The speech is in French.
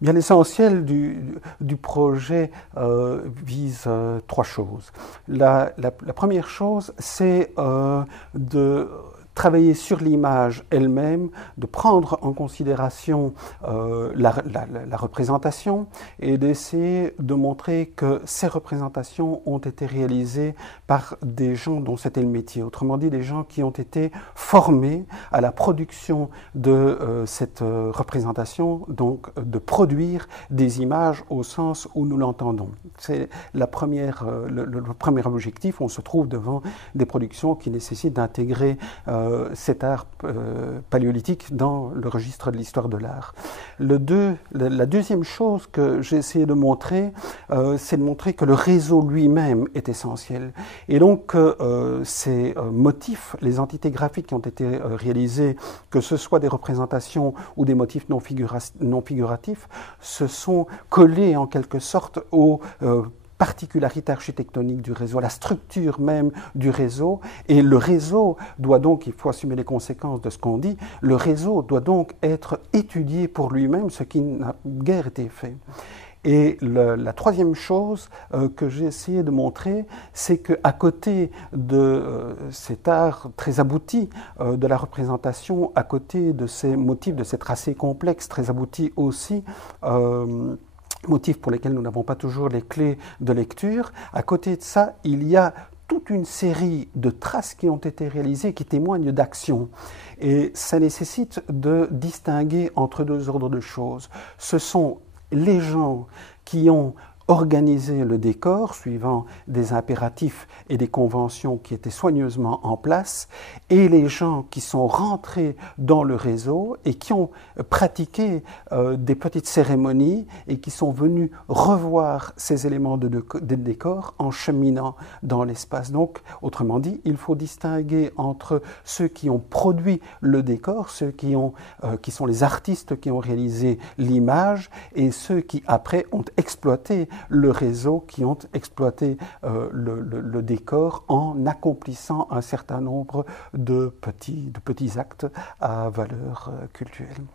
Bien, l'essentiel du projet vise trois choses. La première chose, c'est de travailler sur l'image elle-même, de prendre en considération la représentation et d'essayer de montrer que ces représentations ont été réalisées par des gens dont c'était le métier. Autrement dit, des gens qui ont été formés à la production de cette représentation, donc de produire des images au sens où nous l'entendons. C'est le premier objectif. On se trouve devant des productions qui nécessitent d'intégrer cet art paléolithique dans le registre de l'histoire de l'art. La deuxième chose que j'ai essayé de montrer, c'est de montrer que le réseau lui-même est essentiel. Et donc, ces motifs, les entités graphiques qui ont été réalisées, que ce soit des représentations ou des motifs non figuratifs, se sont collés en quelque sorte aux particularité architectonique du réseau, la structure même du réseau, et le réseau doit donc, il faut assumer les conséquences de ce qu'on dit, le réseau doit donc être étudié pour lui-même, ce qui n'a guère été fait. Et la troisième chose que j'ai essayé de montrer, c'est qu'à côté de cet art très abouti de la représentation, à côté de ces motifs, de ces tracés complexes très aboutis aussi, motifs pour lesquels nous n'avons pas toujours les clés de lecture. À côté de ça, il y a toute une série de traces qui ont été réalisées qui témoignent d'action. Et ça nécessite de distinguer entre deux ordres de choses. Ce sont les gens qui ont organisé le décor suivant des impératifs et des conventions qui étaient soigneusement en place, et les gens qui sont rentrés dans le réseau et qui ont pratiqué des petites cérémonies et qui sont venus revoir ces éléments de décor en cheminant dans l'espace. Donc, autrement dit, il faut distinguer entre ceux qui ont produit le décor, ceux qui sont les artistes qui ont réalisé l'image, et ceux qui, après, ont exploité le réseau, qui ont exploité le décor en accomplissant un certain nombre de petits actes à valeur cultuelle.